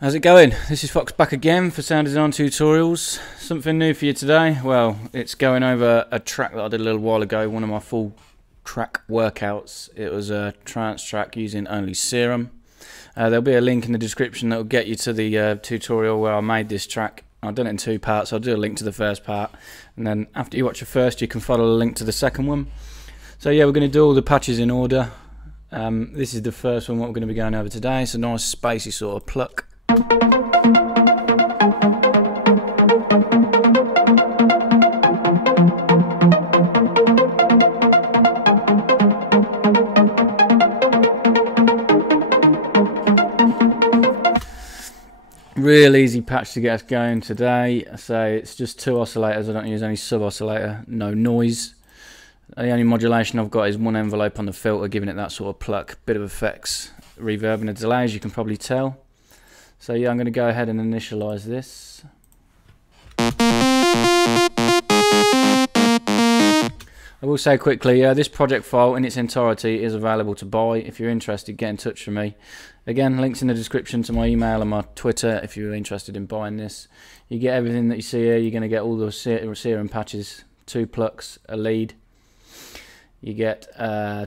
How's it going? This is Fox back again for sound design tutorials. Something new for you today. Well, it's going over a track that I did a little while ago, one of my full track workouts. It was a trance track using only Serum. There'll be a link in the description that will get you to the tutorial where I made this track. I've done it in two parts. I'll do a link to the first part, and then after you watch the first you can follow the link to the second one. So yeah, we're going to do all the patches in order. This is the first one, what we're going to be going over today. It's a nice spacey sort of pluck. Real easy patch to get us going today. So it's just two oscillators. I don't use any sub oscillator, no noise. The only modulation I've got is one envelope on the filter, giving it that sort of pluck, bit of effects, reverb and a delay, as you can probably tell. So yeah, I'm going to go ahead and initialize this. I will say quickly, this project file in its entirety is available to buy. If you're interested, get in touch with me. Again, links in the description to my email and my Twitter if you're interested in buying this. You get everything that you see here. You're going to get all the Serum patches, 2 plucks, a lead. You get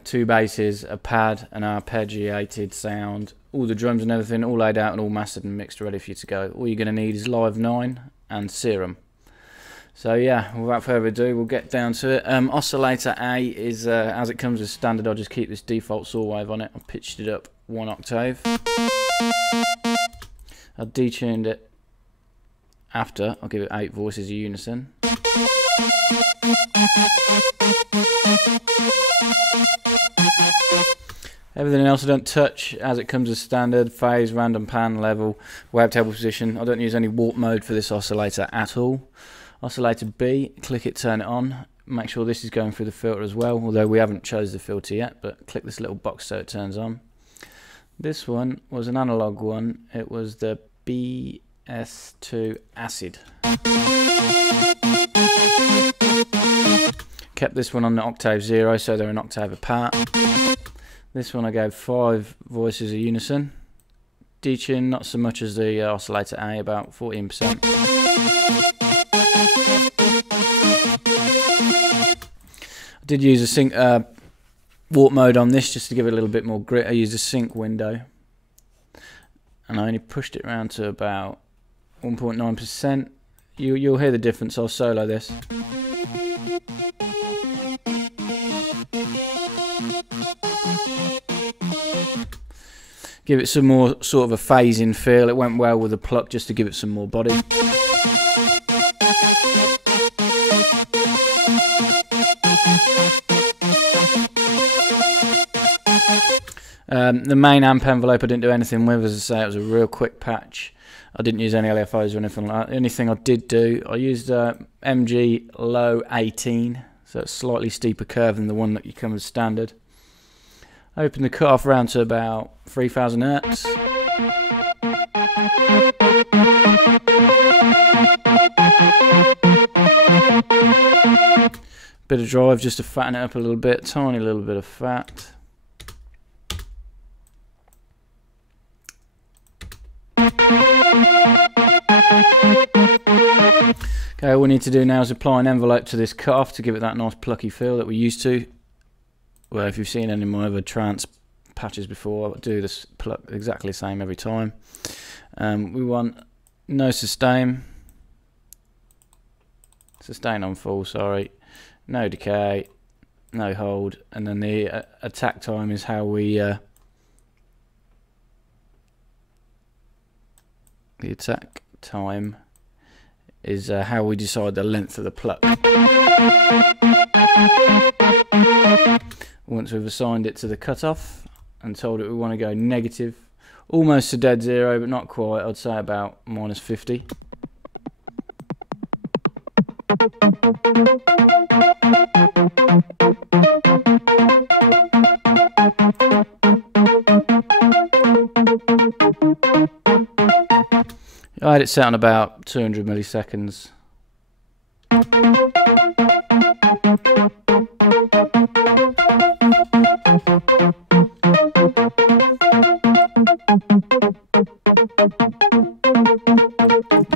2 basses, a pad, an arpeggiated sound, all the drums and everything, all laid out and all mastered and mixed, ready for you to go. All you're going to need is Live 9 and Serum. So yeah, without further ado, we'll get down to it. Oscillator A is, as it comes as standard, I'll just keep this default saw wave on it. I pitched it up 1 octave. I detuned it after, I'll give it 8 voices of unison. Everything else I don't touch, as it comes as standard: phase, random pan, level, wavetable position. I don't use any warp mode for this oscillator at all. Oscillator B, click it, turn it on. Make sure this is going through the filter as well, although we haven't chose the filter yet, but click this little box so it turns on. This one was an analog one. It was the BS2 acid. Kept this one on the octave 0, so they're an octave apart. This one I gave 5 voices of unison. Detune not so much as the oscillator A, about 14%. I did use a sync warp mode on this just to give it a little bit more grit. I used a sync window, and I only pushed it around to about 1.9%. You'll hear the difference. I'll solo this. Give it some more sort of a phasing feel. It went well with the pluck just to give it some more body. The main amp envelope I didn't do anything with. As I say, it was a real quick patch. I didn't use any LFOs or anything like that. The only thing I did do, I used MG low 18, so it's slightly steeper curve than the one that you come as standard. Open the cutoff round to about 3000 Hz. Bit of drive just to fatten it up a little bit, tiny little bit of fat. Okay, all we need to do now is apply an envelope to this cutoff to give it that nice plucky feel that we're used to. Well, if you've seen any of my other trance patches before, I do this pluck exactly the same every time. We want no sustain on full, sorry, no decay, no hold, and then the attack time is how we how we decide the length of the pluck. Once we've assigned it to the cutoff and told it we want to go negative, almost to dead 0, but not quite, I'd say about -50. I had it set on about 200 milliseconds.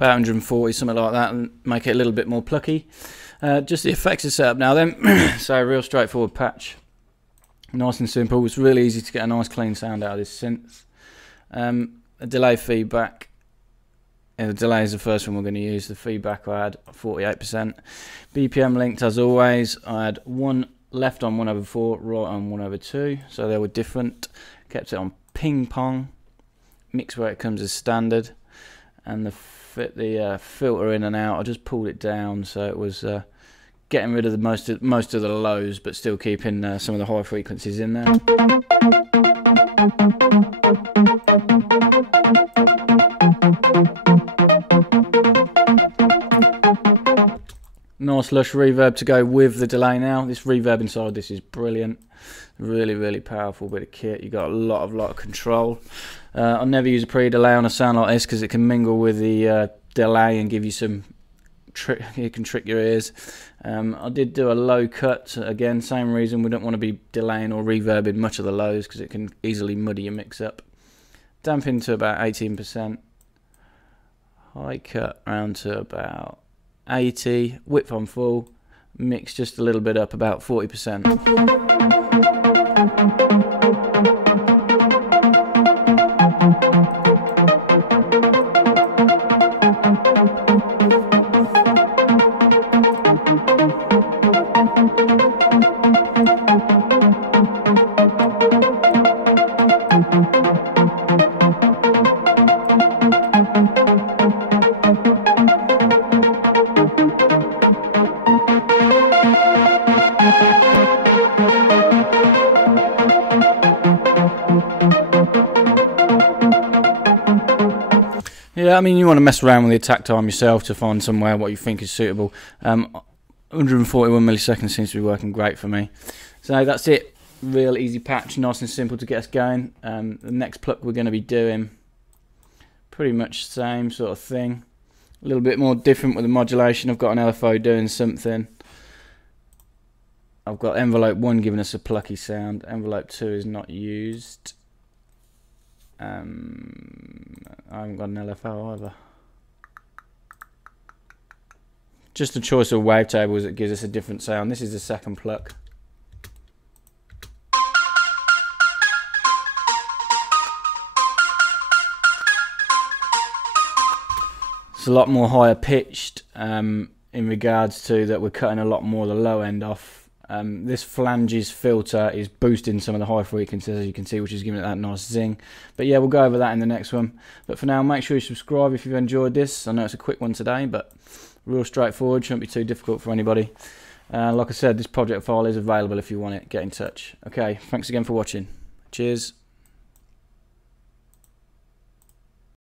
about 140, something like that, and make it a little bit more plucky. Just the effects are set up now then. So real straightforward patch, nice and simple. It's really easy to get a nice clean sound out of this synth. A delay feedback. The delay is the first one we're going to use. The feedback I had 48%. BPM linked as always. I had 1 left on 1/4, right on 1/2, so they were different. Kept it on ping pong. Mix where it comes as standard, and the filter in and out, I just pulled it down so it was getting rid of the most of the lows, but still keeping some of the high frequencies in there. Nice lush reverb to go with the delay now. This reverb inside this is brilliant. Really powerful bit of kit. You got a lot of control. I'll never use a pre-delay on a sound like this because it can mingle with the delay and give you some it can trick your ears. I did do a low cut, again, same reason. We don't want to be delaying or reverbing much of the lows because it can easily muddy your mix up. Dampen to about 18%. High cut round to about 80. Width on full. Mix just a little bit up, about 40%. Yeah, I mean, you want to mess around with the attack time yourself to find somewhere what you think is suitable. 141 milliseconds seems to be working great for me. So that's it. Real easy patch, nice and simple to get us going. The next pluck we're going to be doing pretty much the same sort of thing. A little bit more different with the modulation. I've got an LFO doing something. I've got envelope 1 giving us a plucky sound. Envelope 2 is not used. I haven't got an LFO either. Just a choice of wavetables that gives us a different sound. This is the second pluck. It's a lot more higher pitched in regards to that we're cutting a lot more of the low end off. This flanges filter is boosting some of the high frequencies, as you can see, which is giving it that nice zing. But yeah, we'll go over that in the next one. But for now, make sure you subscribe if you've enjoyed this. I know it's a quick one today, but real straightforward, shouldn't be too difficult for anybody. Like I said, this project file is available if you want it. Get in touch. Okay, thanks again for watching. Cheers.